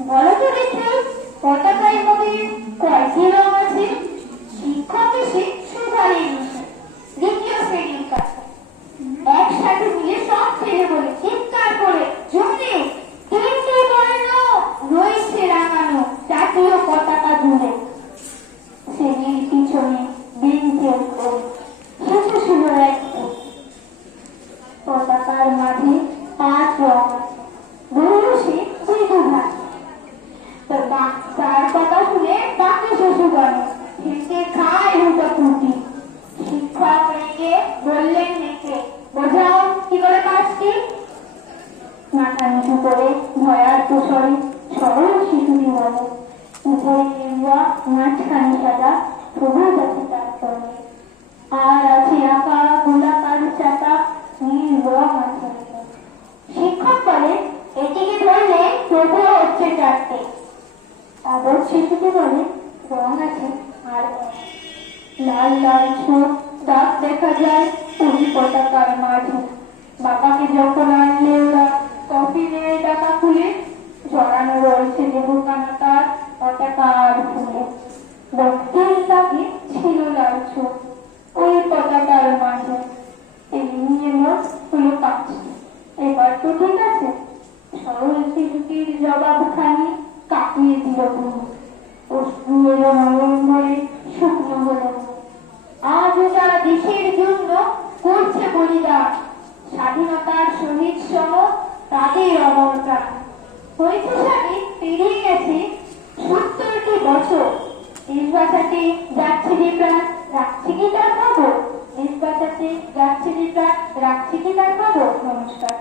বলো তো দেখি, পতাকায় মোদের কয়টি রং আছে? শিক্ষক এসে সুপারি বসে দ্বিতীয় শ্রেণীর কাছে একসাথে মিলে সব ছেলে বলে চিৎকার করে জমে তিনটে বর্ণ রয়েছে রাঙানো জাতীয় পতাকা জুড়ে। শ্রেণীর পিছনে বেঞ্চের কোণ শেষে ছিল এক পতাকার মাঝে 5 রং আছে, বলল সে মৃদু ভাষা। তার কথা শুনে তাকে শ্বশু করে হেসে খায় রুটাপুটি। শিক্ষক রেগে বললেন মেয়েকে, বোঝাও কি করে কাজটি। মাথা নিচু করে ভয়ার্ত স্বরে সরল শিশুটি বলে, উপরে গেরুয়া মাঝখানে সাদা সবুজ আছে তার তলে, আর আছে আঁকা গোলাকার চাকা নীল রং আছে। শিক্ষক বলে, এটিকে ধরলে তবুও হচ্ছে 4টে। তারপর শিশুটি বলে, রং আছে আর লাল লাল চোখ দাঁত দেখা যায় ওই পতাকার মাঝে। বাবাকে যখন আনলে ওরা কফিনের টাকা খুলে জড়ানো রয়েছে দেবকানা তার পতাকার ফুলে। রক্তিম তাকে ছিল লাল চোখ ওই পতাকার মাঝে। এই নিয়ে মত হলো কাজ। এবার তো ঠিক আছে। সরল শিশুটির জবাবখানি কাটিয়ে দিল পুরো। অশ্রু এলো নরম হয়ে শুকনো হলো। আজও যারা দেশের জন্য করছে বলিদান, স্বাধীনতার শহীদ সম তাদের অবদান। হয়েছে স্বাধীন, পেরিয়ে গেছে 70টি বছর। দেশ বাঁচাতে যাচ্ছে যে প্রাণ, রাখছে কি তার খবর? দেশ বাঁচাতে যাচ্ছে যে প্রাণ, রাখছে কি তার খবর? নমস্কার।